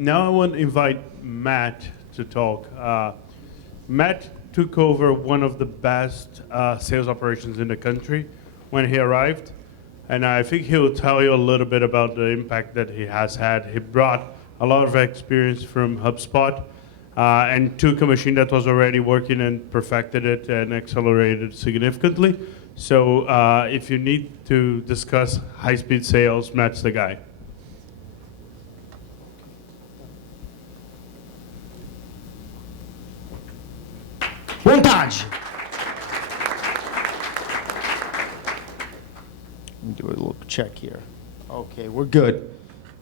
now I want to invite Matt to talk. Matt took over one of the best sales operations in the country when he arrived, and I think he'll tell you a little bit about the impact that he has had. He brought a lot of experience from HubSpot and took a machine that was already working and perfected it and accelerated significantly. So if you need to discuss high-speed sales, Matt's the guy. Montage. Let me do a little check here. Okay, we're good.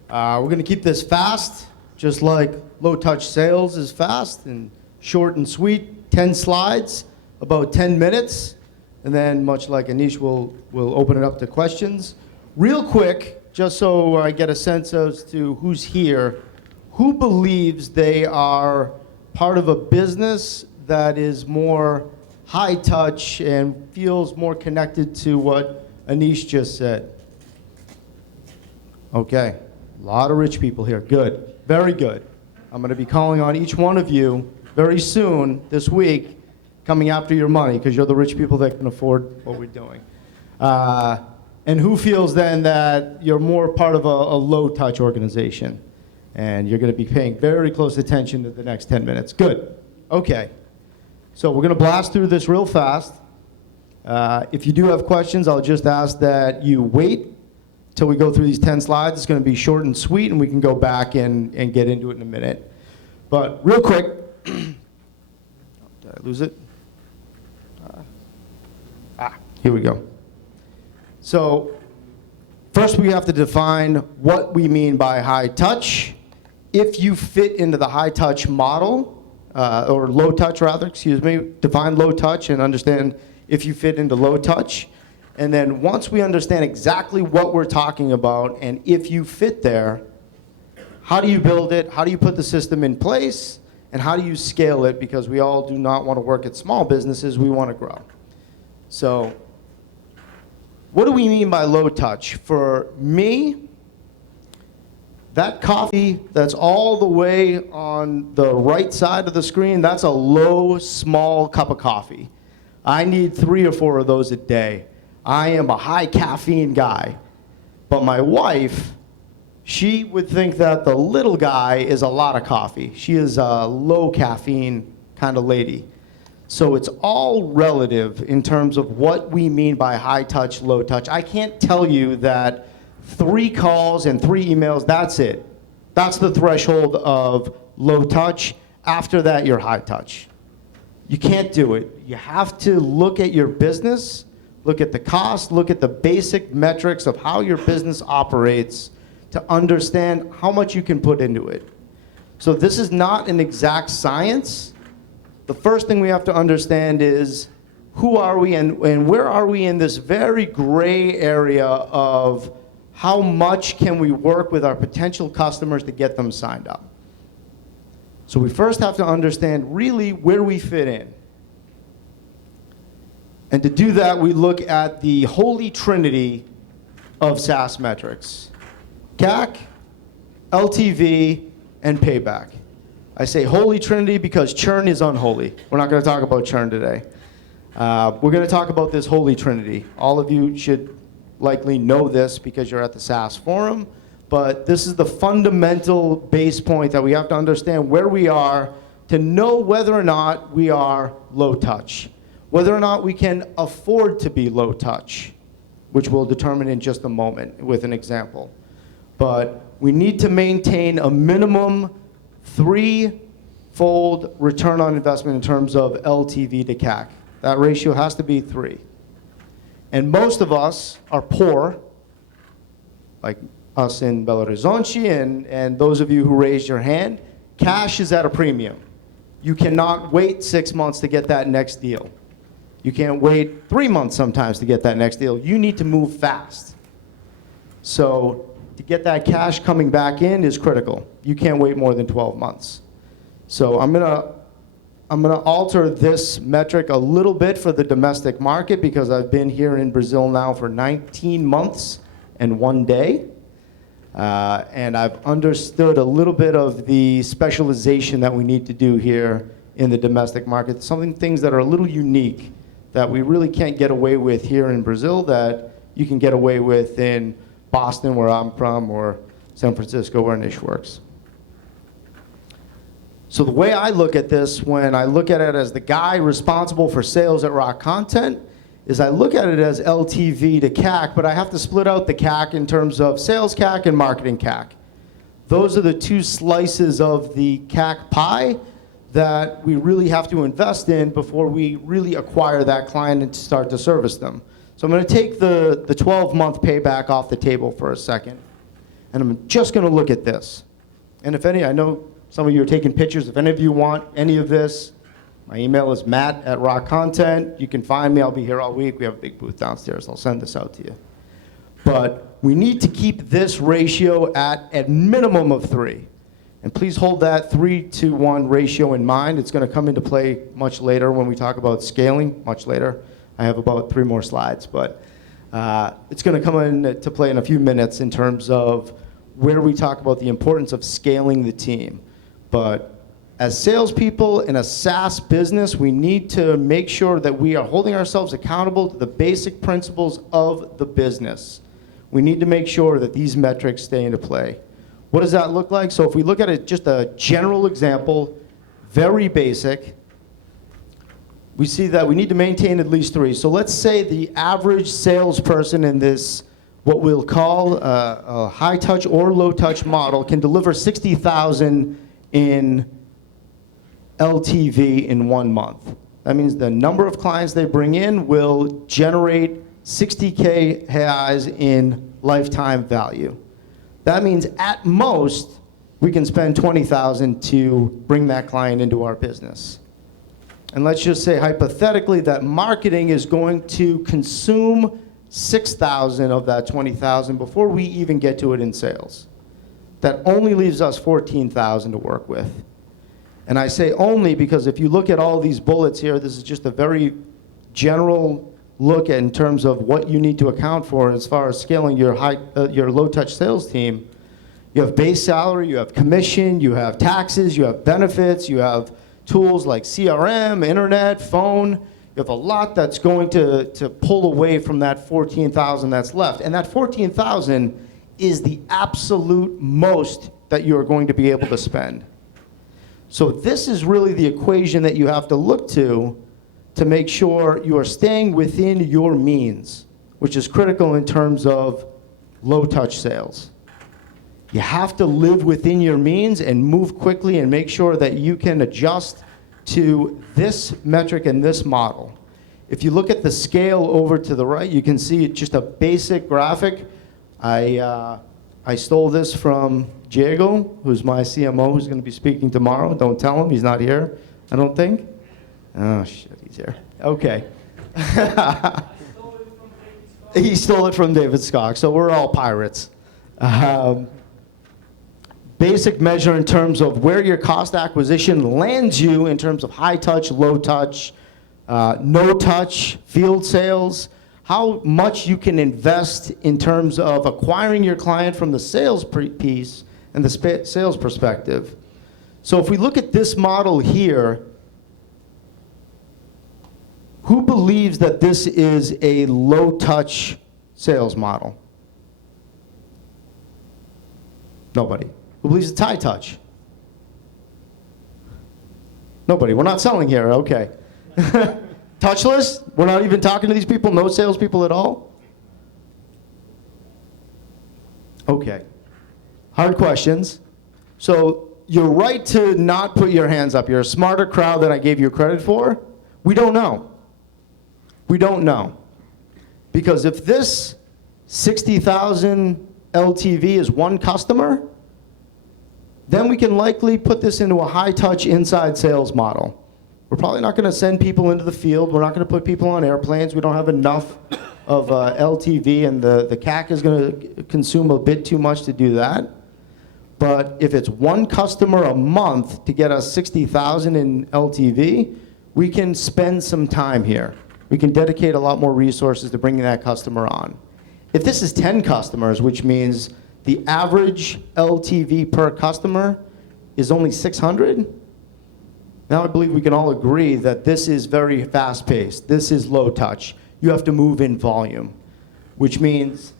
We're going to keep this fast, just like low-touch sales is fast and short and sweet. 10 slides, about 10 minutes, and then much like Anish, we'll open it up to questions. Real quick, just so I get a sense as to who's here, who believes they are part of a business that is more high touch and feels more connected to what Anish just said? Okay, a lot of rich people here. Good, very good. I'm going to be calling on each one of you very soon this week, coming after your money, because you're the rich people that can afford what we're doing. And who feels then that you're more part of a low touch organization and you're going to be paying very close attention to the next 10 minutes? Good. Okay. So we're going to blast through this real fast. If you do have questions, I'll just ask that you wait till we go through these 10 slides. It's going to be short and sweet, and we can go back and get into it in a minute. But real quick, did I lose it? Here we go. So first we have to define what we mean by high touch. If you fit into the high touch model, or low touch rather, excuse me, define low touch and understand if you fit into low touch. And then once we understand exactly what we're talking about and if you fit there, how do you build it? How do you put the system in place? And how do you scale it? Because we all do not want to work at small businesses, we want to grow. So what do we mean by low touch? For me, that coffee that's all the way on the right side of the screen, that's a low, small cup of coffee. I need 3 or 4 of those a day. I am a high caffeine guy. But my wife, she would think that the little guy is a lot of coffee. She is a low caffeine kind of lady. So it's all relative in terms of what we mean by high touch, low touch. I can't tell you that 3 calls and 3 emails, that's it. That's the threshold of low touch. After that, you're high touch. You can't do it. You have to look at your business, look at the cost, look at the basic metrics of how your business operates to understand how much you can put into it. So this is not an exact science. The first thing we have to understand is who are we and where are we in this very gray area of how much can we work with our potential customers to get them signed up. So we first have to understand really where we fit in. And to do that, we look at the holy trinity of SaaS metrics: CAC, LTV, and payback. I say holy trinity because churn is unholy. We're not going to talk about churn today. We're going to talk about this holy trinity. All of you should likely know this because you're at the SaaS forum, but this is the fundamental base point that we have to understand where we are to know whether or not we are low touch, whether or not we can afford to be low touch, which we'll determine in just a moment with an example. But we need to maintain a minimum 3-fold return on investment in terms of LTV to CAC. That ratio has to be 3. And most of us are poor, like us in Belo Horizonte, and those of you who raised your hand. Cash is at a premium. You cannot wait 6 months to get that next deal. You can't wait 3 months sometimes to get that next deal. You need to move fast. So to get that cash coming back in is critical. You can't wait more than 12 months. So I'm gonna alter this metric a little bit for the domestic market because I've been here in Brazil now for 19 months and 1 day. And I've understood a little bit of the specialization that we need to do here in the domestic market. Things that are a little unique that we really can't get away with here in Brazil that you can get away with in Boston, where I'm from, or San Francisco, where Nish works. So the way I look at this, when I look at it as the guy responsible for sales at Rock Content, is I look at it as LTV to CAC, but I have to split out the CAC in terms of sales CAC and marketing CAC. Those are the two slices of the CAC pie that we really have to invest in before we really acquire that client and start to service them. So I'm going to take the 12-month payback off the table for a second, and I'm just going to look at this. And if any, I know some of you are taking pictures. If any of you want any of this, my email is matt@rockcontent. You can find me. I'll be here all week. We have a big booth downstairs. I'll send this out to you. But we need to keep this ratio at a minimum of 3. And please hold that 3-to-1 ratio in mind. It's going to come into play much later when we talk about scaling, much later. I have about 3 more slides, but it's going to come into play in a few minutes in terms of where we talk about the importance of scaling the team. But as salespeople in a SaaS business, we need to make sure that we are holding ourselves accountable to the basic principles of the business. We need to make sure that these metrics stay into play. What does that look like? So if we look at it, just a general example, very basic, we see that we need to maintain at least 3. So let's say the average salesperson in this, what we'll call a high-touch or low-touch model, can deliver 60,000 in LTV in 1 month. That means the number of clients they bring in will generate 60K reais in lifetime value. That means at most, we can spend 20,000 to bring that client into our business. And let's just say hypothetically that marketing is going to consume 6,000 of that 20,000 before we even get to it in sales. That only leaves us 14,000 to work with. And I say only because if you look at all these bullets here, this is just a very general look at in terms of what you need to account for as far as scaling your low-touch sales team. You have base salary, you have commission, you have taxes, you have benefits, you have tools like CRM, internet, phone. You have a lot that's going to pull away from that 14,000 that's left. And that 14,000 is the absolute most that you're going to be able to spend. So this is really the equation that you have to look to make sure you are staying within your means, which is critical in terms of low-touch sales. You have to live within your means and move quickly and make sure that you can adjust to this metric and this model. If you look at the scale over to the right, you can see just a basic graphic. I stole this from Diego, who's my CMO, who's going to be speaking tomorrow. Don't tell him, he's not here, I don't think. Oh, shit, he's here. Okay. He stole it from David Scott, so we're all pirates. Basic measure in terms of where your cost acquisition lands you in terms of high touch, low touch, no touch, field sales, how much you can invest in terms of acquiring your client from the sales piece and the sales perspective. So if we look at this model here, who believes that this is a low-touch sales model? Nobody. Who believes it's high-touch? Nobody. We're not selling here, okay. Touchless? We're not even talking to these people? No salespeople at all? Okay. Hard questions. So you're right to not put your hands up. You're a smarter crowd than I gave you credit for. We don't know. We don't know. Because if this 60,000 LTV is one customer, then we can likely put this into a high-touch inside sales model. We're probably not going to send people into the field. We're not going to put people on airplanes. We don't have enough of LTV, and the CAC is going to consume a bit too much to do that. But if it's one customer a month to get us 60,000 in LTV, we can spend some time here. We can dedicate a lot more resources to bringing that customer on. If this is 10 customers, which means The average LTV per customer is only 600. Now I believe we can all agree that this is very fast-paced. This is low touch. You have to move in volume, which means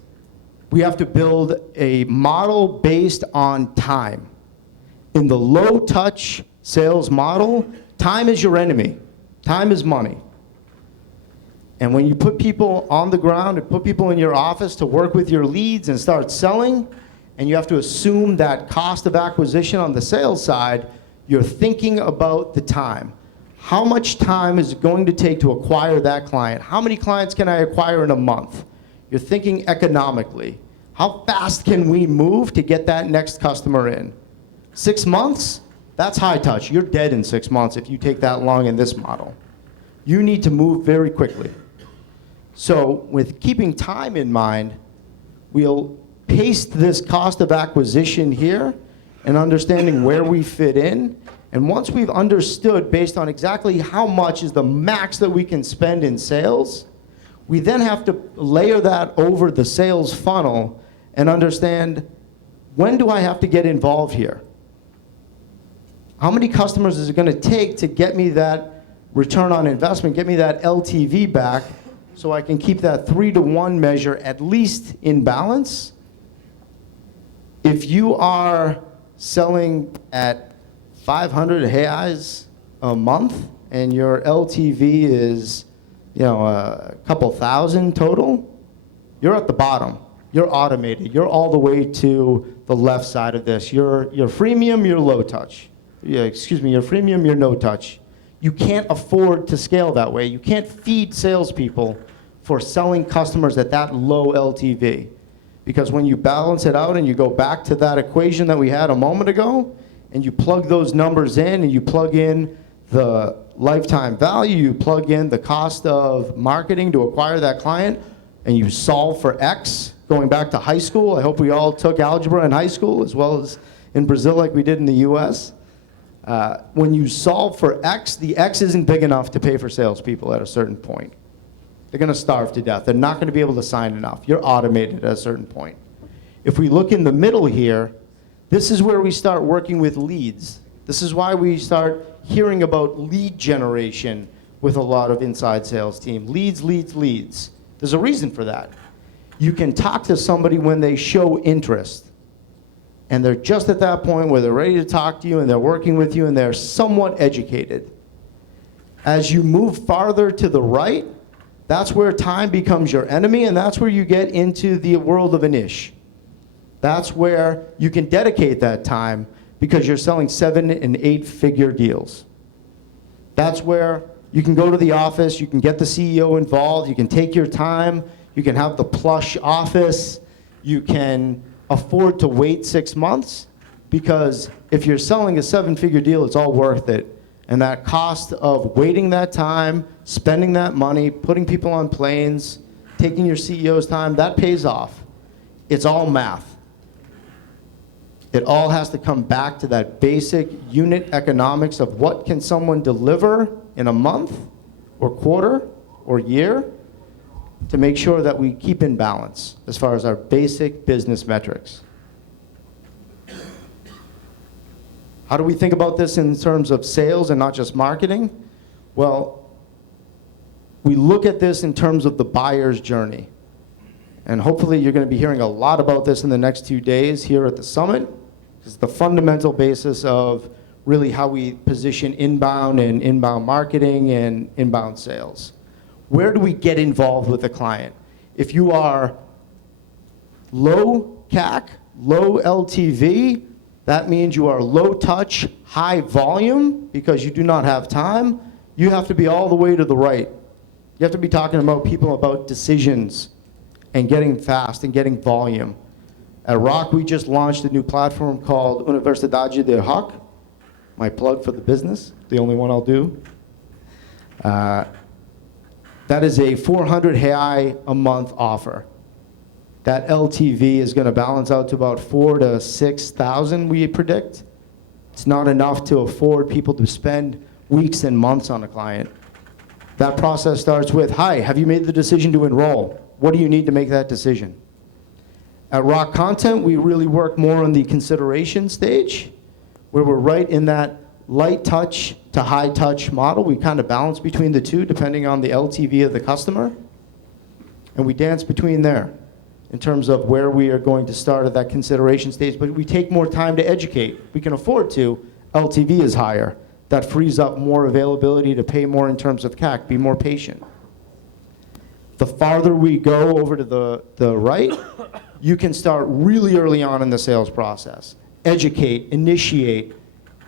we have to build a model based on time. In the low touch sales model, time is your enemy. Time is money. And when you put people on the ground and put people in your office to work with your leads and start selling, and you have to assume that cost of acquisition on the sales side, you're thinking about the time. How much time is it going to take to acquire that client? How many clients can I acquire in a month? You're thinking economically. How fast can we move to get that next customer in? 6 months? That's high touch. You're dead in 6 months if you take that long in this model. You need to move very quickly. So with keeping time in mind, we'll paste this cost of acquisition here and understanding where we fit in. And once we've understood based on exactly how much is the max that we can spend in sales, we then have to layer that over the sales funnel and understand, when do I have to get involved here? How many customers is it going to take to get me that return on investment, get me that LTV back, so I can keep that 3-to-1 measure at least in balance? If you are selling at 500 reais a month and your LTV is, a couple thousand total, you're at the bottom. You're automated. You're all the way to the left side of this. You're freemium, you're low touch. You're freemium, you're no touch. You can't afford to scale that way. You can't feed salespeople for selling customers at that low LTV. Because when you balance it out and you go back to that equation that we had a moment ago, and you plug those numbers in, and you plug in the lifetime value, you plug in the cost of marketing to acquire that client, and you solve for X, going back to high school. I hope we all took algebra in high school as well as in Brazil like we did in the US. When you solve for X, the X isn't big enough to pay for salespeople at a certain point. They're going to starve to death. They're not going to be able to sign enough. You're automated at a certain point. If we look in the middle here, this is where we start working with leads. This is why we start hearing about lead generation with a lot of inside sales team. Leads, leads, leads. There's a reason for that. You can talk to somebody when they show interest, and they're just at that point where they're ready to talk to you, and they're working with you, and they're somewhat educated. As you move farther to the right, that's where time becomes your enemy, and that's where you get into the world of a niche. That's where you can dedicate that time because you're selling 7- and 8-figure deals. That's where you can go to the office, you can get the CEO involved, you can take your time, you can have the plush office, you can afford to wait 6 months, because if you're selling a 7-figure deal, it's all worth it. And that cost of waiting that time, spending that money, putting people on planes, taking your CEO's time, that pays off. It's all math. It all has to come back to that basic unit economics of what can someone deliver in a month or quarter or year to make sure that we keep in balance as far as our basic business metrics. How do we think about this in terms of sales and not just marketing? Well, we look at this in terms of the buyer's journey. And hopefully you're going to be hearing a lot about this in the next 2 days here at the summit. It's the fundamental basis of really how we position inbound and inbound marketing and inbound sales. Where do we get involved with the client? If you are low CAC, low LTV, that means you are low touch, high volume, because you do not have time. You have to be all the way to the right. You have to be talking about people about decisions and getting fast and getting volume. At Rock, we just launched a new platform called Universidade de Rock. My plug for the business, the only one I'll do. That is a 400 reais a month offer. That LTV is going to balance out to about 4,000 to 6,000, we predict. It's not enough to afford people to spend weeks and months on a client. That process starts with, hi, have you made the decision to enroll? What do you need to make that decision? At Rock Content, we really work more on the consideration stage, where we're right in that light touch to high touch model. We kind of balance between the two depending on the LTV of the customer. And we dance between there in terms of where we are going to start at that consideration stage. But we take more time to educate. We can afford to. LTV is higher. That frees up more availability to pay more in terms of CAC, be more patient. The farther we go over to the right, you can start really early on in the sales process. Educate, initiate,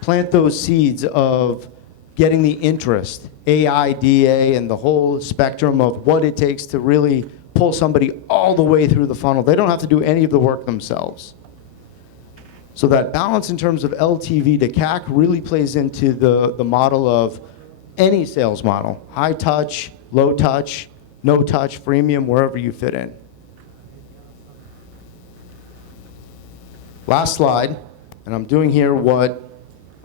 plant those seeds of getting the interest, AIDA, and the whole spectrum of what it takes to really pull somebody all the way through the funnel. They don't have to do any of the work themselves. So that balance in terms of LTV to CAC really plays into the model of any sales model, high touch, low touch, no touch, freemium, wherever you fit in. Last slide, and I'm doing here what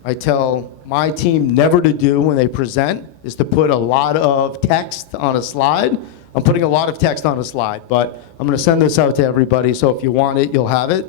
I tell my team never to do when they present, is to put a lot of text on a slide. I'm putting a lot of text on a slide, but I'm going to send this out to everybody, so if you want it, you'll have it.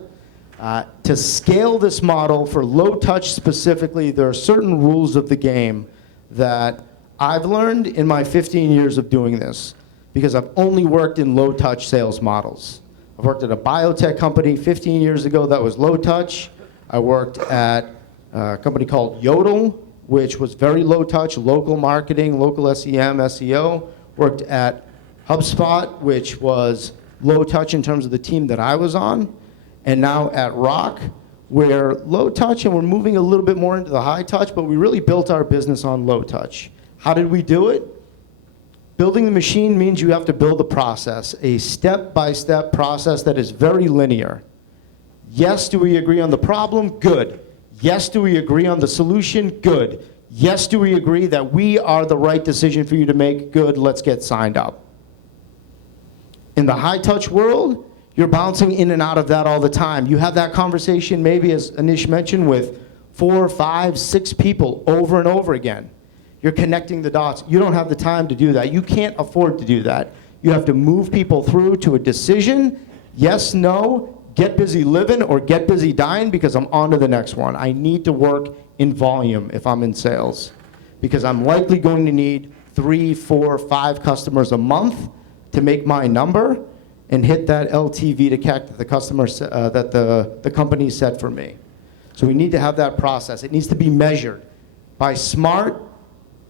To scale this model for low touch specifically, there are certain rules of the game that I've learned in my 15 years of doing this, because I've only worked in low touch sales models. I've worked at a biotech company 15 years ago that was low touch. I worked at a company called Yodel, which was very low touch, local marketing, local SEM, SEO. Worked at HubSpot, which was low touch in terms of the team that I was on. And now at Rock, we're low touch and we're moving a little bit more into the high touch, but we really built our business on low touch. How did we do it? Building the machine means you have to build a process, a step-by-step process that is very linear. Yes, do we agree on the problem? Good. Yes, do we agree on the solution? Good. Yes, do we agree that we are the right decision for you to make? Good, let's get signed up. In the high-touch world, you're bouncing in and out of that all the time. You have that conversation, maybe as Anish mentioned, with 4, 5, 6 people over and over again. You're connecting the dots. You don't have the time to do that. You can't afford to do that. You have to move people through to a decision, yes, no, get busy living or get busy dying, because I'm on to the next one. I need to work in volume if I'm in sales, because I'm likely going to need 3, 4, 5 customers a month to make my number and hit that LTV to CAC that the customer that the company set for me. So we need to have that process. It needs to be measured by SMART.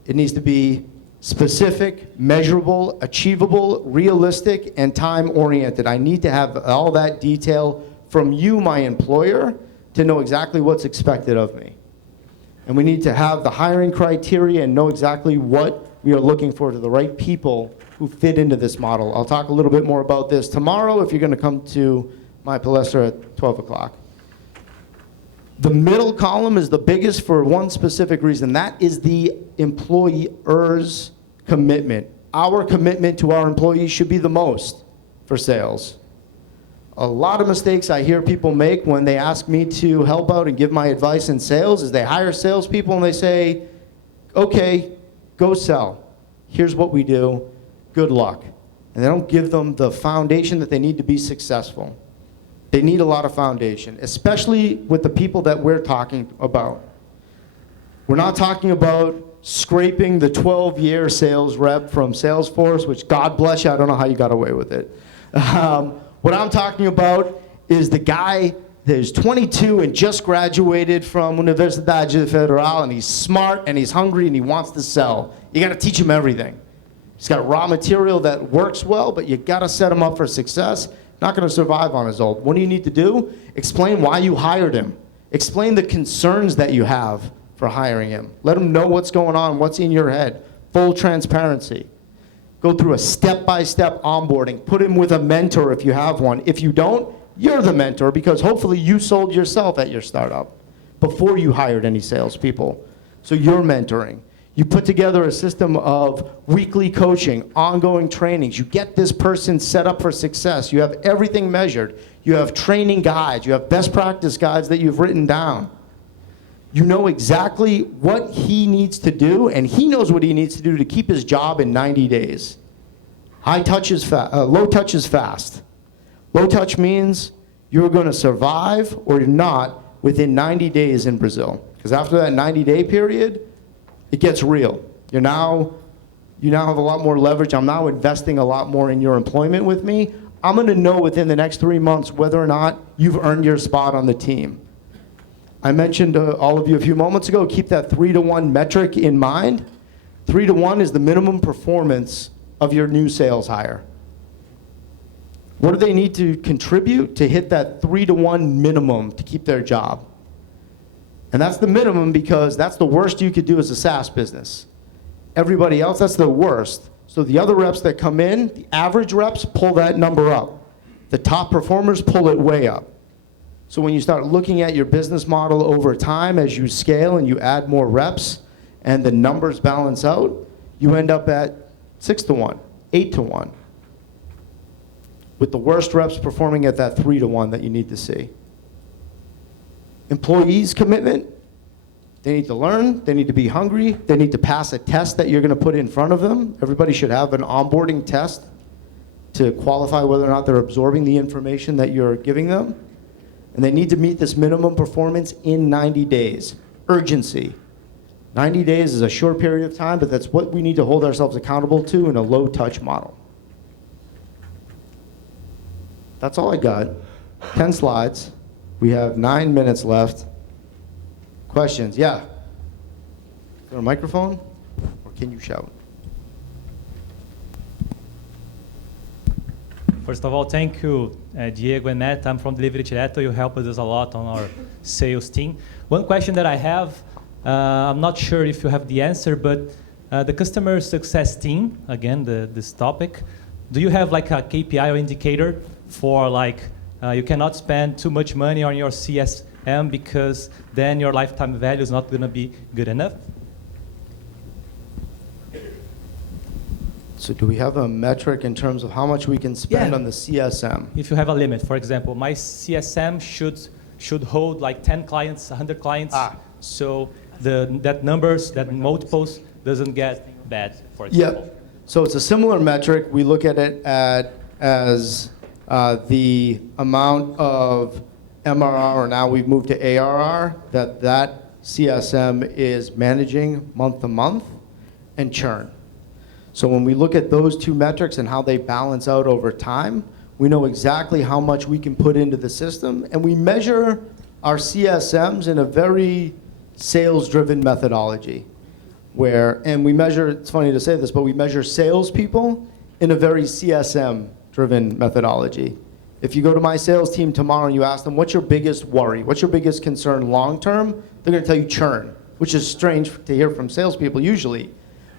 It needs to be specific, measurable, achievable, realistic, and time-oriented. I need to have all that detail from you, my employer, to know exactly what's expected of me. And we need to have the hiring criteria and know exactly what we are looking for to the right people who fit into this model. I'll talk a little bit more about this tomorrow if you're going to come to my Palestra at 12 o'clock. The middle column is the biggest for one specific reason. That is the employer's commitment. Our commitment to our employees should be the most for sales. A lot of mistakes I hear people make when they ask me to help out and give my advice in sales is they hire salespeople and they say, okay, go sell. Here's what we do. Good luck. And they don't give them the foundation that they need to be successful. They need a lot of foundation, especially with the people that we're talking about. We're not talking about scraping the 12-year sales rep from Salesforce, which God bless you, I don't know how you got away with it. What I'm talking about is the guy that is 22 and just graduated from Universidad Federal, and he's smart and he's hungry and he wants to sell. You got to teach him everything. He's got raw material that works well, but you got to set him up for success. Not going to survive on his own. What do you need to do? Explain why you hired him. Explain the concerns that you have for hiring him. Let him know what's going on, what's in your head. Full transparency. Go through a step-by-step onboarding. Put him with a mentor if you have one. If you don't, you're the mentor, because hopefully you sold yourself at your startup before you hired any salespeople. So you're mentoring. You put together a system of weekly coaching, ongoing trainings. You get this person set up for success. You have everything measured. You have training guides. You have best practice guides that you've written down. You know exactly what he needs to do, and he knows what he needs to do to keep his job in 90 days. Low touch is fast. Low touch means you're going to survive or you're not within 90 days in Brazil. Because after that 90-day period, it gets real. You now have a lot more leverage. I'm now investing a lot more in your employment with me. I'm going to know within the next 3 months whether or not you've earned your spot on the team. I mentioned to all of you a few moments ago, keep that 3-to-1 metric in mind. 3-to-1 is the minimum performance of your new sales hire. What do they need to contribute to hit that 3-to-1 minimum to keep their job? And that's the minimum because that's the worst you could do as a SaaS business. Everybody else, that's the worst. So the other reps that come in, the average reps pull that number up. The top performers pull it way up. So when you start looking at your business model over time as you scale and you add more reps and the numbers balance out, you end up at 6-to-1, 8-to-1. With the worst reps performing at that 3-to-1 that you need to see. Employees' commitment, they need to learn, they need to be hungry, they need to pass a test that you're going to put in front of them. Everybody should have an onboarding test to qualify whether or not they're absorbing the information that you're giving them. And they need to meet this minimum performance in 90 days. Urgency. 90 days is a short period of time, but that's what we need to hold ourselves accountable to in a low-touch model. That's all I got. 10 slides. We have 9 minutes left. Questions? Yeah. Is there a microphone? Or can you shout? First of all, thank you, Diego and Matt. I'm from Delivery Direto. You helped us a lot on our sales team. One question that I have, I'm not sure if you have the answer, but the customer success team, again, this topic, do you have like a KPI or indicator for like, you cannot spend too much money on your CSM because then your lifetime value is not going to be good enough? So do we have a metric in terms of how much we can spend on the CSM? If you have a limit, for example, my CSM should hold like 10 clients, 100 clients, so that numbers, that multiples doesn't get bad, for example. Yeah. So it's a similar metric. We look at it as the amount of MRR, or now we've moved to ARR, that CSM is managing month to month, and churn. So when we look at those two metrics and how they balance out over time, we know exactly how much we can put into the system, and we measure our CSMs in a very sales-driven methodology. And we measure, it's funny to say this, but we measure salespeople in a very CSM-driven methodology. If you go to my sales team tomorrow and you ask them, what's your biggest worry? What's your biggest concern long-term? They're going to tell you churn, which is strange to hear from salespeople usually.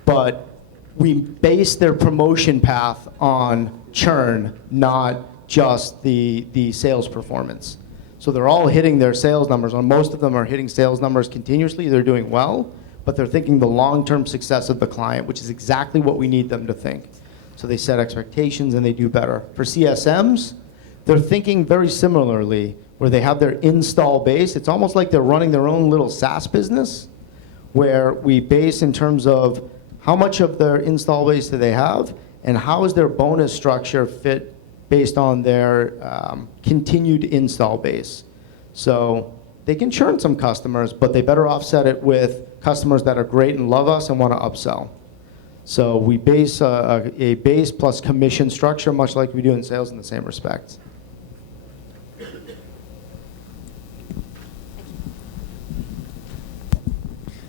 But we base their promotion path on churn, not just the sales performance. So they're all hitting their sales numbers, or most of them are hitting sales numbers continuously. They're doing well, but they're thinking the long-term success of the client, which is exactly what we need them to think. So they set expectations and they do better. For CSMs, they're thinking very similarly, where they have their install base. It's almost like they're running their own little SaaS business, where we base in terms of how much of their install base do they have, and how is their bonus structure fit based on their continued install base. So they can churn some customers, but they better offset it with customers that are great and love us and want to upsell. So we base a base plus commission structure, much like we do in sales in the same respect.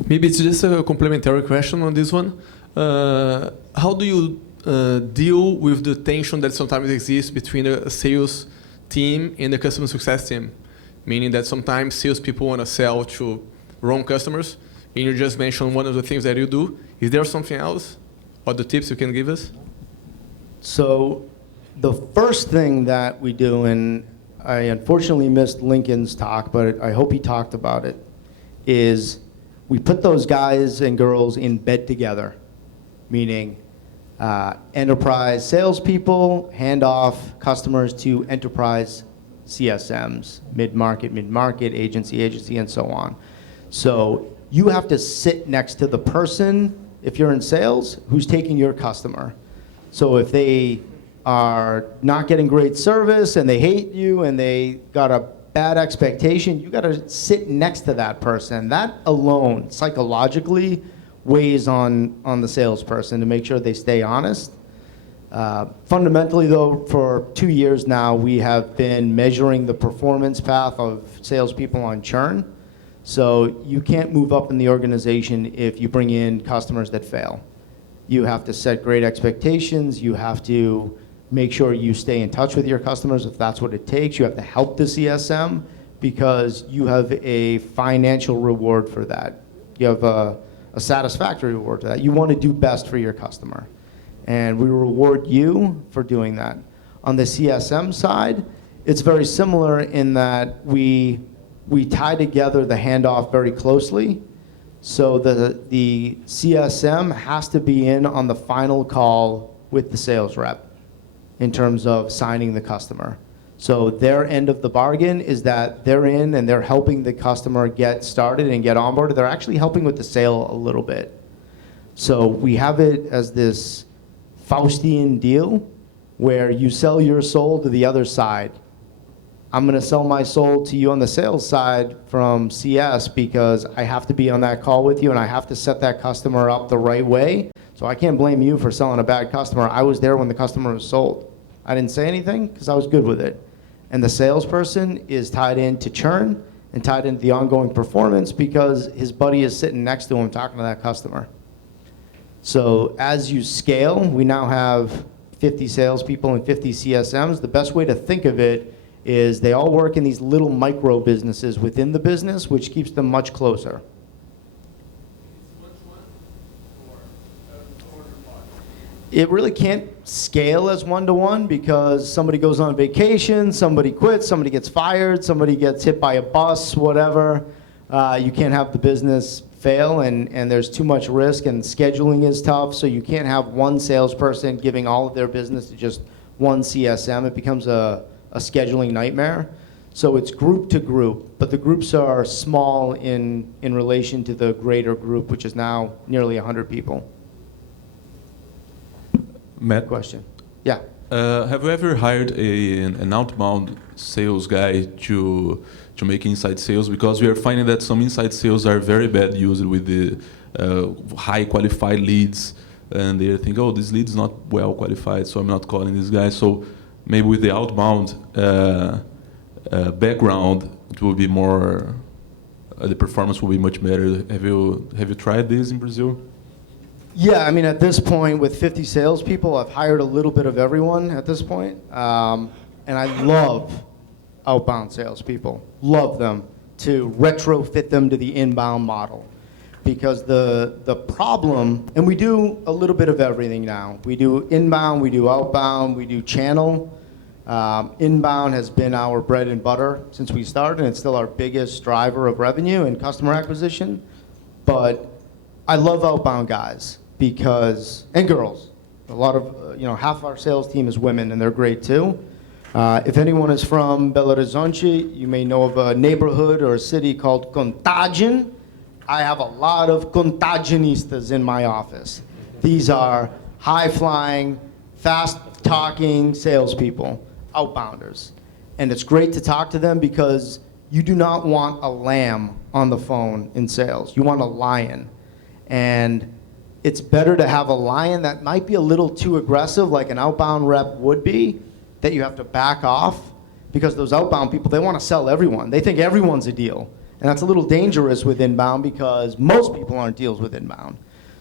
Maybe it's just a complementary question on this one. How do you deal with the tension that sometimes exists between a sales team and the customer success team? Meaning that sometimes salespeople want to sell to wrong customers, and you just mentioned one of the things that you do. Is there something else? What the tips you can give us? So the first thing that we do, and I unfortunately missed Lincoln's talk, but I hope he talked about it, is we put those guys and girls in bed together, meaning enterprise salespeople hand off customers to enterprise CSMs, mid-market, agency, and so on. So you have to sit next to the person, if you're in sales, who's taking your customer. So if they are not getting great service and they hate you and they got a bad expectation, you got to sit next to that person. That alone, psychologically, weighs on the salesperson to make sure they stay honest. Fundamentally, though, for 2 years now, we have been measuring the performance path of salespeople on churn. So you can't move up in the organization if you bring in customers that fail. You have to set great expectations. You have to make sure you stay in touch with your customers if that's what it takes. You have to help the CSM because you have a financial reward for that. You have a satisfactory reward for that. You want to do best for your customer. And we reward you for doing that. On the CSM side, it's very similar in that we tie together the handoff very closely. So the CSM has to be in on the final call with the sales rep in terms of signing the customer. So their end of the bargain is that they're in and they're helping the customer get started and get onboarded. They're actually helping with the sale a little bit. So we have it as this Faustian deal where you sell your soul to the other side. I'm going to sell my soul to you on the sales side from CS because I have to be on that call with you and I have to set that customer up the right way. So I can't blame you for selling a bad customer. I was there when the customer was sold. I didn't say anything because I was good with it. And the salesperson is tied into churn and tied into the ongoing performance because his buddy is sitting next to him talking to that customer. So as you scale, we now have 50 salespeople and 50 CSMs. The best way to think of it is they all work in these little micro businesses within the business, which keeps them much closer. It really can't scale as one-to-one because somebody goes on vacation, somebody quits, somebody gets fired, somebody gets hit by a bus, whatever. You can't have the business fail, and there's too much risk, and scheduling is tough, so you can't have one salesperson giving all of their business to just one CSM. It becomes a scheduling nightmare. So it's group to group, but the groups are small in relation to the greater group, which is now nearly 100 people. Matt, Question. Yeah. have you ever hired an outbound sales guy to make inside sales? Because we are finding that some inside sales are very bad used with the high qualified leads, and they think, oh, this lead is not well qualified, so I'm not calling this guy. So maybe with the outbound background, it will be more, the performance will be much better. Have you tried this in Brazil? Yeah, I mean, at this point, with 50 salespeople, I've hired a little bit of everyone at this point. And I love outbound salespeople. Love them to retrofit them to the inbound model. Because the problem, and we do a little bit of everything now. We do inbound, we do outbound, we do channel. Inbound has been our bread and butter since we started, and it's still our biggest driver of revenue and customer acquisition. But I love outbound guys because, and girls. A lot of, half of our sales team is women, and they're great too. If anyone is from Belo Horizonte, you may know of a neighborhood or a city called Contagem. I have a lot of Contagenistas in my office. These are high-flying, fast-talking salespeople, outbounders. And it's great to talk to them because you do not want a lamb on the phone in sales. You want a lion. And it's better to have a lion that might be a little too aggressive, like an outbound rep would be, that you have to back off, because those outbound people, they want to sell everyone. They think everyone's a deal. And that's a little dangerous with inbound because most people aren't deals with inbound.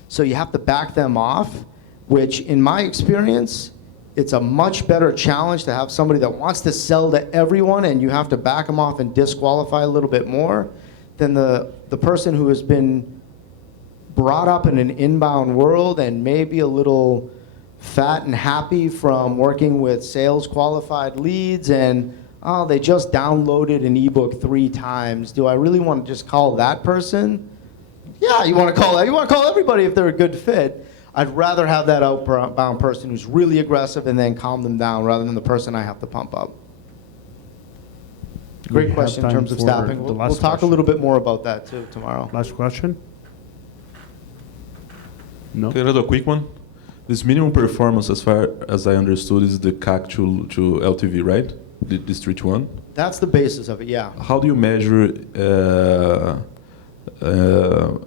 So you have to back them off, which in my experience, it's a much better challenge to have somebody that wants to sell to everyone and you have to back them off and disqualify a little bit more than the person who has been brought up in an inbound world and maybe a little fat and happy from working with sales qualified leads and, oh, they just downloaded an ebook 3 times. Do I really want to just call that person? Yeah, you want to call that. You want to call everybody if they're a good fit. I'd rather have that outbound person who's really aggressive and then calm them down rather than the person I have to pump up. Great question in terms of staffing. We'll talk a little bit more about that too tomorrow. Last question? No? Okay, another quick one. This minimum performance, as far as I understood, is the CAC to LTV, right? This 3:1. That's the basis of it, yeah. How do you measure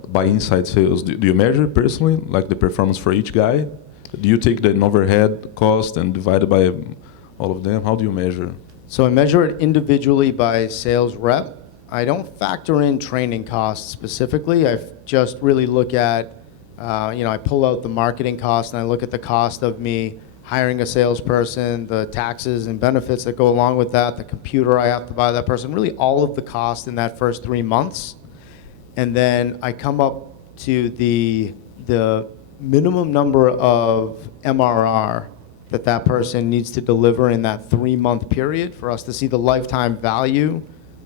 by inside sales? Do you measure personally, like the performance for each guy? Do you take the overhead cost and divide it by all of them? How do you measure? So I measure it individually by sales rep. I don't factor in training costs specifically. I just really look at, I pull out the marketing cost and I look at the cost of me hiring a salesperson, the taxes and benefits that go along with that, the computer I have to buy that person, really all of the cost in that first 3 months. And then I come up to the minimum number of MRR that person needs to deliver in that 3-month period for us to see the lifetime value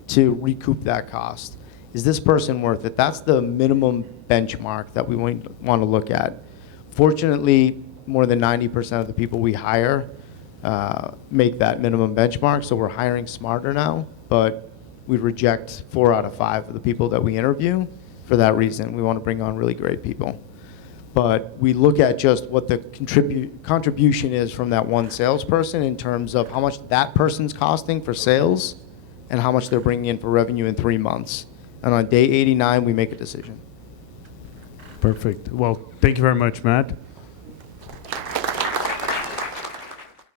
to recoup that cost. Is this person worth it? That's the minimum benchmark that we want to look at. Fortunately, more than 90% of the people we hire make that minimum benchmark, so we're hiring smarter now, but we reject 4 out of 5 of the people that we interview for that reason. We want to bring on really great people. But we look at just what the contribution is from that one salesperson in terms of how much that person's costing for sales and how much they're bringing in for revenue in 3 months. And on day 89, we make a decision. Perfect. Well, thank you very much, Matt.